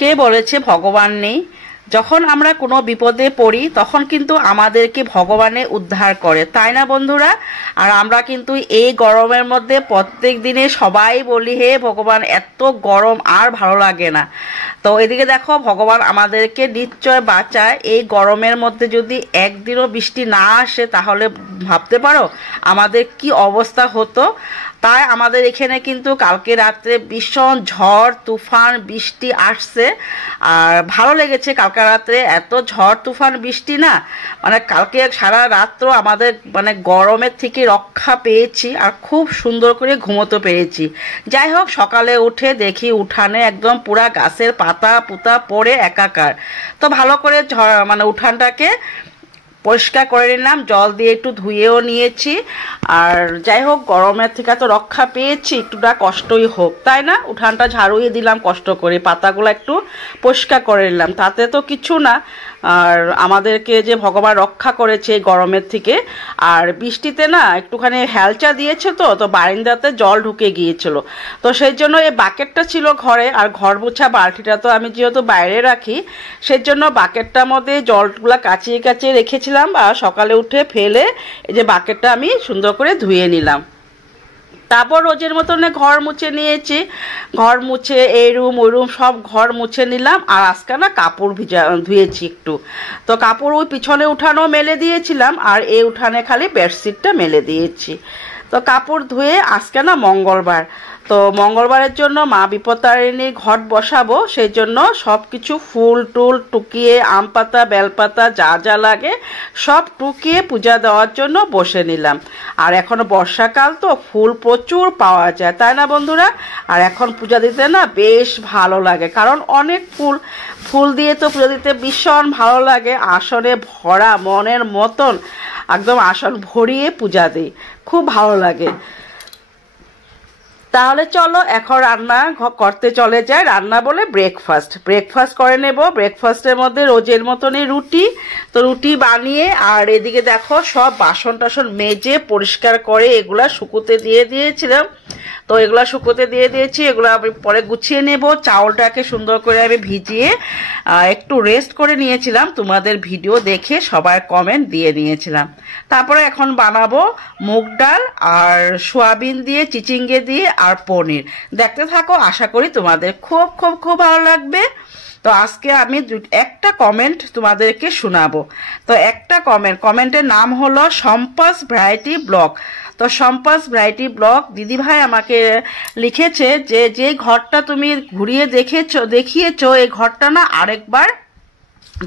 কে বলেছে ভগবান নেই? যখন আমরা কোনো বিপদে পড়ি তখন কিন্তু আমাদেরকে ভগবানে উদ্ধার করে, তাই না বন্ধুরা? আর আমরা কিন্তু এই গরমের মধ্যে প্রত্যেক দিনে সবাই বলি, হে ভগবান এত গরম আর ভালো লাগে না। তো এদিকে দেখো ভগবান আমাদেরকে নিশ্চয় বাঁচায়। এই গরমের মধ্যে যদি একদিনও বৃষ্টি না আসে তাহলে ভাবতে পারো আমাদের কি অবস্থা হতো। তাই আমাদের এখানে কিন্তু কালকে রাত্রে ভীষণ ঝড় তুফান বৃষ্টি আসছে। আর ভালো লেগেছে কালকে রাত্রে এত ঝড় তুফান বৃষ্টি না, মানে কালকে সারা রাত্র আমাদের মানে গরমের থেকে রক্ষা পেয়েছি আর খুব সুন্দর করে ঘুমোতে পেরেছি। যাই হোক সকালে উঠে দেখি উঠানে একদম পুরা গাছের পাতা পুতা পড়ে একাকার। তো ভালো করে মানে উঠানটাকে পরিষ্কার করে নিলাম, জল দিয়ে একটু ধুয়েও নিয়েছি। আর যাই হোক গরমের থেকে তো রক্ষা পেয়েছি, একটুটা কষ্টই হোক, তাই না? উঠানটা ঝাড়ুয়ে দিলাম কষ্ট করে, পাতাগুলো একটু পরিষ্কার করে নিলাম, তাতে তো কিছু না। আর আমাদেরকে যে ভগবান রক্ষা করেছে এই গরমের থেকে। আর বৃষ্টিতে না একটুখানি হেলচা দিয়েছে, তো বারান্দাতে জল ঢুকে গিয়েছিল। তো সেই জন্য এই বাকেটটা ছিল ঘরে, আর ঘর মোছা বালতিটা তো আমি যেহেতু বাইরে রাখি সেই জন্য বাকেটটার মধ্যে জলগুলা কাচিয়ে কাচিয়ে রেখেছিলাম। আর সকালে উঠে ফেলে এই যে বাকেটটা আমি সুন্দর করে ধুয়ে নিলাম। তারপর রোজের মতন ঘর মুছে নিয়েছি, ঘর মুছে এই রুম ওই রুম সব ঘর মুছে নিলাম। আর আজকে না কাপড় ধুয়েছি একটু, তো কাপড় ওই পিছনে উঠানো মেলে দিয়েছিলাম আর এই উঠানে খালি বেডশিটটা মেলে দিয়েছি। তো কাপড় ধুয়ে আজকে না মঙ্গলবার, তো মঙ্গলবারের জন্য মা বিপত্তারিণীর ঘট বসাবো, সেই জন্য সব কিছু ফুল টুল টুকিয়ে আম পাতা বেলপাতা যা যা লাগে সব টুকিয়ে পূজা দেওয়ার জন্য বসে নিলাম। আর এখন বর্ষাকাল তো ফুল প্রচুর পাওয়া যায়, তাই না বন্ধুরা? আর এখন পূজা দিতে না বেশ ভালো লাগে, কারণ অনেক ফুল দিয়ে তো পূজা দিতে ভীষণ ভালো লাগে। আসনে ভরা মনের মতন একদম আসন ভরিয়ে পূজা দিই, খুব ভালো লাগে। তাহলে চলো এখন রান্না করতে চলে যায়। রান্না বলে ব্রেকফাস্ট করে নেব। ব্রেকফাস্টের মধ্যে রোজের মতনই রুটি, তো রুটি বানিয়ে আর এদিকে দেখো সব বাসন টাসন মেজে পরিষ্কার করে এগুলা শুকোতে দিয়ে দিয়েছিলাম। তো এগুলা শুকোতে দিয়ে দিয়েছি, এগুলো আমি পরে গুছিয়ে নেব। চাউলটাকে সুন্দর করে আমি ভিজিয়ে একটু রেস্ট করে নিয়েছিলাম, তোমাদের ভিডিও দেখে সবার কমেন্ট দিয়ে নিয়েছিলাম। তারপরে এখন বানাবো মুগ ডাল আর সোয়াবিন দিয়ে চিচিঙ্গে দিয়ে আর পনির। দেখতে থাকো, আশা করি তোমাদের খুব খুব খুব ভালো লাগবে। তো আজকে আমি একটা কমেন্ট তোমাদেরকে শোনাবো। তো একটা কমেন্টের নাম হলো সম্পাস ভ্যারাইটি ব্লগ। তো সম্পাস ভ্যারাইটি ব্লগ দিদিভাই আমাকে লিখেছে যে ঘরটা তুমি ঘুরিয়ে দেখিয়েছো এই ঘরটা না আরেকবার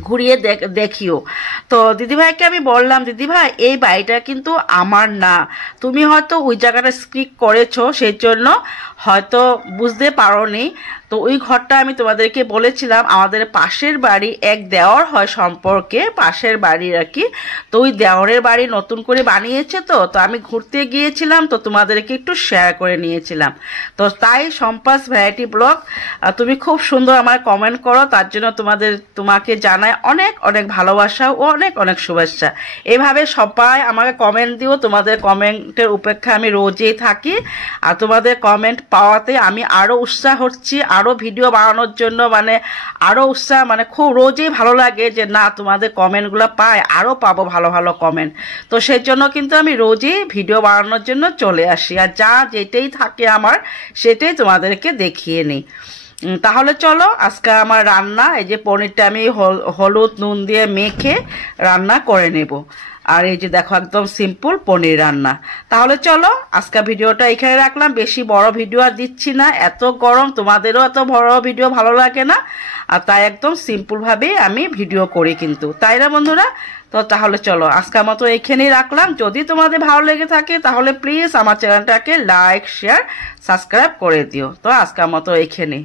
ঘুরিয়ে দেখিও। তো দিদিভাইকে আমি বললাম, দিদিভাই এই বাড়িটা কিন্তু আমার না, তুমি হয়তো ওই জায়গাটা স্কিপ করেছো সেই জন্য হয়তো বুঝতে পারোনি। তো ওই ঘরটা আমি তোমাদেরকে বলেছিলাম আমাদের পাশের বাড়ি এক দেওর হয় সম্পর্কে, পাশের বাড়ি আর কি। তো ওই দেওরের বাড়ি নতুন করে বানিয়েছে, তো আমি ঘুরতে গিয়েছিলাম, তো তোমাদেরকে একটু শেয়ার করে নিয়েছিলাম। তো তাই সম্পাস ভ্যারাইটি ব্লগ তুমি খুব সুন্দর আমার কমেন্ট করো, তার জন্য তোমাকে জানাই অনেক অনেক ভালোবাসা ও অনেক অনেক শুভেচ্ছা। এভাবে সবাই আমাকে কমেন্ট দিও, তোমাদের কমেন্টের উপেক্ষা আমি রোজই থাকি। আর তোমাদের কমেন্ট পাওয়াতে আমি আরও উৎসাহ হচ্ছি আরও ভিডিও বানানোর জন্য, মানে আরও উৎসাহ, মানে খুব রোজই ভালো লাগে যে না তোমাদের কমেন্টগুলো পাই, আরও পাবো ভালো ভালো কমেন্ট। তো সেই জন্য কিন্তু আমি রোজই ভিডিও বানানোর জন্য চলে আসি, আর যেটাই থাকে আমার সেটাই তোমাদেরকে দেখিয়ে নিই। তাহলে চলো আজকে আমার রান্না, এই যে পনিরটা আমি হলুদ নুন দিয়ে মেখে রান্না করে নেব। আর এই যে দেখো একদম সিম্পল পনির রান্না। তাহলে চলো আজকে ভিডিওটা এখানে রাখলাম, বেশি বড় ভিডিও আর দিচ্ছি না, এত গরম তোমাদেরও এত বড় ভিডিও ভালো লাগে না, আর তাই একদম সিম্পলভাবেই আমি ভিডিও করি কিন্তু, তাই না বন্ধুরা? তো তাহলে চলো আজকের মতো এখানেই রাখলাম। যদি তোমাদের ভালো লেগে থাকে তাহলে প্লিজ আমার চ্যানেলটাকে লাইক শেয়ার সাবস্ক্রাইব করে দিও। তো আজকের মতো এখানেই।